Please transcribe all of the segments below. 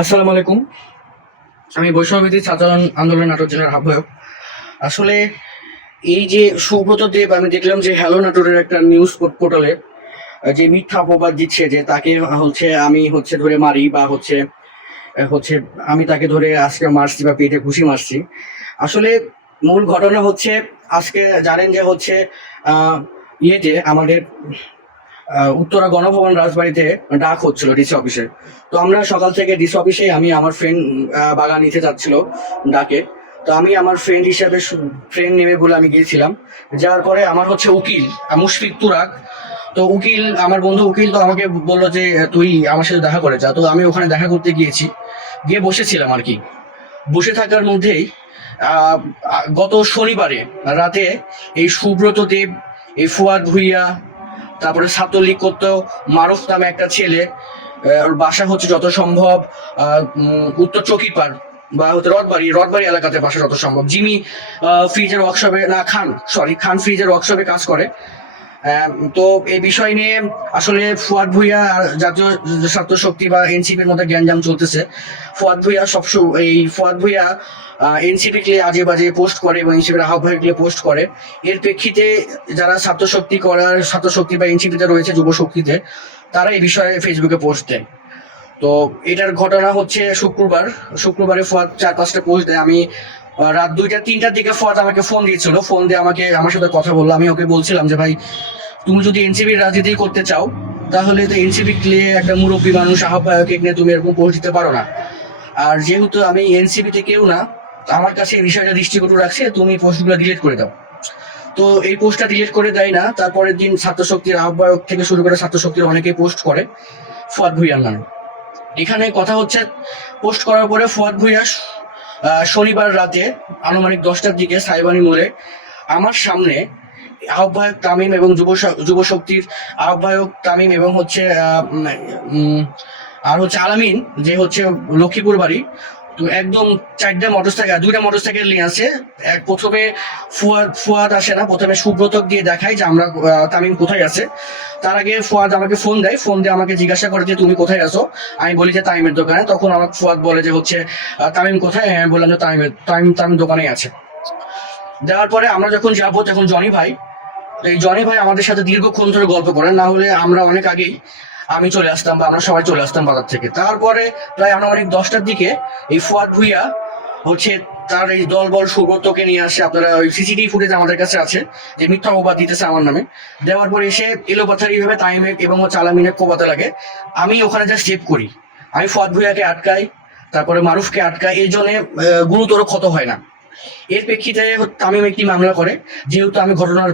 আসসালামু আলাইকুম। আমি বৈষম্যবিধি ছাত্র আন্দোলন নাটোর জেলার আহ্বায়ক। আসলে এই যে সুব্রত দেব, আমি দেখলাম যে হ্যালো নাটোরের একটা নিউজ পোর্টালে যে মিথ্যা অপবাদ দিচ্ছে যে তাকে আমি ধরে মারি বা হচ্ছে আমি তাকে ধরে আজকে মারছি বা পেটে ঘুষি মারছি। আসলে মূল ঘটনা হচ্ছে, আজকে জানেন যে আহ ইয়েতে আমাদের উত্তরা গণভবন রাজবাড়িতে ডাক হচ্ছিল ডিসি অফিসে। তো আমরা সকাল থেকে ডিসি অফিসে, আমি আমার ফ্রেন্ড বাগান নিতে যাচ্ছিল ডাকে। তো আমি আমার ফ্রেন্ড হিসাবে ফ্রেন্ড নেবে বলে আমি গিয়েছিলাম। যাওয়ার পরে আমার উকিল মুশফিক তুরাগ, তো উকিল আমার বন্ধু উকিল তো আমাকে বললো যে তুই আমার সাথে দেখা করে যা। তো আমি ওখানে দেখা করতে গিয়েছি, গিয়ে বসেছিলাম আর কি। বসে থাকার মধ্যেই আহ গত শনিবারে রাতে এই সুব্রত দেব, এই ফুয়াদ ভুইয়া, তারপরে ছাত্রলীগ করতো মারুফ নামে একটা ছেলে, ওর বাসা যত সম্ভব উত্তর চকিপাড় বা রথবাড়ি এলাকাতে বাসা যত সম্ভব। জিমি ফ্রিজের ওয়ার্কশপে, না খান ফ্রিজের ওয়ার্কশপে কাজ করে। তো এই বিষয় নিয়ে আসলে ফুয়াদ ভুইয়া আর জাতীয় ছাত্র শক্তি বা এনসিপির মধ্যে গ্যাঞ্জাম চলতেছে। ফুয়াদ ভুইয়া এনসিপি কে আজে বাজে পোস্ট করে এবং এনসিপির আহ্বায়ককে পোস্ট করে। এর প্রেক্ষিতে যারা ছাত্র শক্তি বা এনসিপিতে রয়েছে, যুব শক্তিতে, তারা এই বিষয়ে ফেসবুকে পোস্ট দেয়। তো এটার ঘটনা হচ্ছে শুক্রবারে ফুয়াদ 4-5টা পোস্ট দেয়। আমি রাত 2টা-3টার দিকে ফুয়াদ আমাকে ফোন দিয়েছিল। ফোন দিয়ে আমার সাথে কথা বললো। আমি ওকে বলছিলাম যে ভাই, তুমি যদি এনসিপির রাজনীতি করতে চাও তাহলে তো এনসিপি নিয়ে একটা মুরব্বী মানুষ আহ্বায়ক নিয়ে তুমি এরকম পোস্ট দিতে পারো না। আর যেহেতু আমি এনসিপিতে কেউ না, আমার কাছে এই বিষয়টা দৃষ্টিকটু রাখছে, তুমি পোস্টগুলো ডিলিট করে দাও। তো এই পোস্টটা ডিলিট করে দেয় না। তারপরের দিন ছাত্র শক্তির আহ্বায়ক থেকে শুরু করে ছাত্র শক্তির অনেকেই পোস্ট করে ফুয়াদ ভুইয়ার নামে। এখানে কথা হচ্ছে, পোস্ট করার পরে ফুয়াদ ভুইয়া শনিবার রাতে আনুমানিক 10টার দিকে সাইবানি মোড়ে আমার সামনে আহ্বায়ক তামিম এবং যুব শক্তির আহ্বায়ক তামিম এবং আলামিন, যে লক্ষ্মীপুর বাড়ি, তো একদম 2টা মোটরসাইকেল নিয়ে আসে। প্রথমে ফুয়াদ আসে না, প্রথমে সুব্রত দিয়ে দেখায় যে আমরা তামিম কোথায় আছে। তার আগে ফুয়াদ আমাকে ফোন দিয়ে আমাকে জিজ্ঞাসা করে যে তুমি কোথায় আছো। আমি বলি যে তামিমের দোকানে। তখন আমাকে ফুয়াদ বলে যে তামিম কোথায়। আমি বললাম যে তামিম দোকানেই আছে। দেওয়ার পরে আমরা যখন যাবো, তখন এই জনি ভাই আমাদের সাথে দীর্ঘক্ষণ ধরে গল্প করেন, না হলে আমরা অনেক আগেই আমি চলে আসতাম বা আমরা সবাই চলে আসতাম বাজার থেকে। তারপরে প্রায় আনুমানিক 10টার দিকে এই ফুয়াদ ভুইয়া তার এই দলবল সুব্রতকে নিয়ে আসে। আপনারা ওই সিসিটিভি ফুটেজ আমাদের কাছে আছে, যে মিথ্যা অপবাদ দিতেছে আমার নামে। দেওয়ার পরে এসে এলোপাথারি ভাবে তাইমে এবং আলামিনের কোবাতে লাগে। আমি ওখানে যা স্টেপ করি, আমি ফুয়াদ ভুইয়াকে আটকাই, তারপরে মারুফকে আটকাই, এই জন্য গুরুতর ক্ষত হয় না। এর প্রেক্ষিতে তামিম একটি মামলা করে। যেহেতু আমি ঘটনার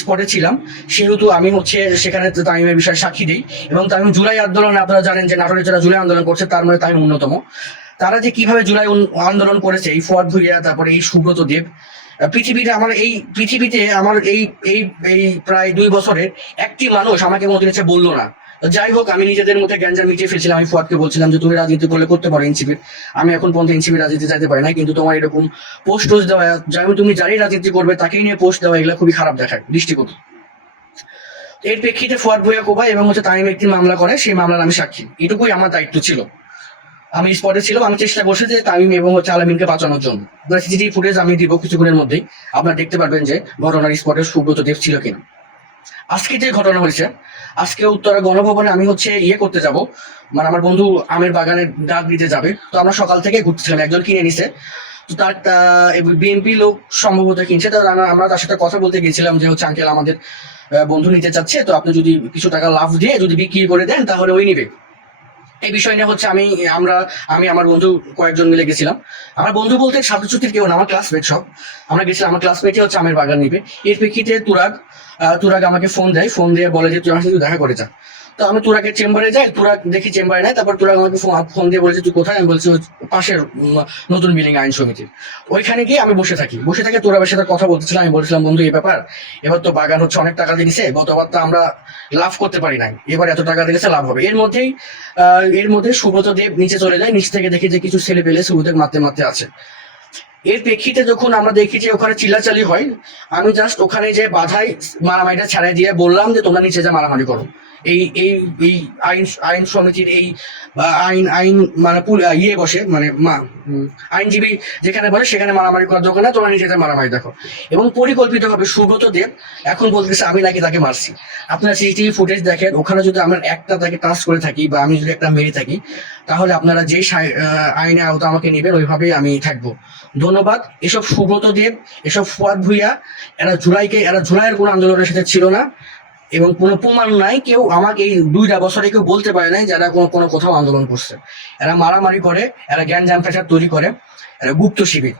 স্পটে ছিলাম, সেহেতু আমি সেখানে তামিমের বিষয়ে সাক্ষী দিই। এবং তামিম জুলাই আন্দোলনে, আপনারা জানেন যে নাটোরে যারা জুলাই আন্দোলন করছে তার মধ্যে তামিম অন্যতম। তারা যে কিভাবে জুলাই আন্দোলন করেছে, এই ফুয়াদ ভুইয়া, তারপরে এই সুব্রত দেব, পৃথিবীতে আমার এই প্রায় 2 বছরের একটি মানুষ আমাকে মনে বললো না। যাই হোক, আমি নিজেদের মধ্যে গ্যাঞ্জাম মিটিয়ে ফেলছিলাম। আমি ফুয়াদকে বলছিলাম যে তুমি রাজনীতি করতে পারো এনসিপির, আমি এখন পর্যন্ত এনসিপির রাজনীতি চাইতে পারি না, কিন্তু তোমার এরকম পোস্ট দেওয়া, যেমন তুমি যারাই রাজনীতি করবে তাকেই নিয়ে পোস্ট দেওয়া, এগুলো খুবই খারাপ দেখায় দৃষ্টিকোণ। এর প্রেক্ষিতে ফুয়াদ ভুইয়া কোবাই এবং তামিম একটি মামলা করে। সেই মামলার আমি সাক্ষী, এটুকুই আমার দায়িত্ব ছিল। আমি স্পটে ছিলাম। আমি চেষ্টা করছি যে তামিম এবং আলামিনকে বাঁচানোর জন্য। সিসিটিভি ফুটেজ আমি দিব কিছুক্ষণের মধ্যেই, আপনারা দেখতে পারবেন যে ঘটনার স্পটে সুব্রত দেব ছিল কিনা। আজকে যে ঘটনা হয়েছে, আজকে উত্তরা গণভবনে আমি করতে যাব, মানে আমার বন্ধু আমের বাগানের ডাক দিতে যাবে। তো আমরা সকাল থেকে ঘুরতেছিলাম, একজন কিনে নিছে। তো তার বিএনপি লোক সম্ভবত কিনছে। তো আমরা তার সাথে কথা বলতে গেছিলাম যে আঙ্কেল আমাদের বন্ধু নিতে চাচ্ছে, তো আপনি যদি কিছু টাকা লাভ দিয়ে যদি বিক্রি করে দেন তাহলে ওই নিবে। এই বিষয় নিয়ে আমি আমার বন্ধু কয়েকজন মিলে গেছিলাম। আমার বন্ধু বলতে ছাত্রছাত্রীর কেউ না, আমার ক্লাসমেট সব। আমরা গেছিলাম, আমার ক্লাসমেটই আমের বাগান নিবে। এর প্রেক্ষিতে তুরাগ আমাকে ফোন দিয়ে বলে যে তুই আমার সাথে দেখা করে যা। তো আমি তুরাগের চেম্বারে যাই, তুরাগ দেখি চেম্বারে নাই। তারপর তুরাগ আমাকে ফোন দিয়ে বলেছে তুই কোথায়। আমি বলছি পাশের নতুন বিল্ডিং আইন সমিতির ওইখানে গিয়ে আমি বসে থাকি। তুরাগের সাথে কথা বলতেছিলাম। আমি বলছিলাম বন্ধু এই ব্যাপার, এবার তো বাগান অনেক টাকা দিয়েছে, গতবার তো আমরা লাভ করতে পারি নাই, এবার এত টাকা দিয়েছে লাভ হবে। এর মধ্যে সুব্রত দেব নিচে চলে যায়। নিচ থেকে দেখি যে কিছু ছেলে পেলে সুব্রতকে মারতে আছে। এর প্রেক্ষিতে যখন আমরা দেখি যে ওখানে চিল্লাচালি হয়, আমি জাস্ট ওখানে যে বাধাই মারামারিটা ছাড়াই দিয়ে বললাম যে তোমরা নিচে যা মারামারি করো। এই এই এই আইন আইন সমিতির এই আইন আইন মানে ইয়ে বসে মানে আইনজীবী যেখানে বসে সেখানে মারামারি করার দোকানে তোমরা নিজেদের মারামারি দেখো। এবং পরিকল্পিতভাবে সুব্রত দেব এখন বলতেছে আমি নাকি তাকে মারছি। আপনারা সিসিটিভি ফুটেজ দেখেন, ওখানে যদি আমরা একটা তাকে টাচ করে থাকি বা আমি যদি একটা মেরে থাকি, তাহলে আপনারা যেই আইনে আওতা আমাকে নেবেন ওইভাবেই আমি থাকবো। ধন্যবাদ। এসব সুব্রত দেব, এসব ফুয়াদ ভুইয়া, এরা জুলাইয়ের কোনো আন্দোলনের সাথে ছিল না, এবং কোনো প্রমাণ নাই। কেউ আমাকে এই 2টা বছরে কেউ বলতে পারে নাই যারা কোনো কোথাও আন্দোলন করছে। এরা মারামারি করে, এরা গ্যাঞ্জাম ফ্যাসাদ তৈরি করে, এরা গুপ্ত শিবির।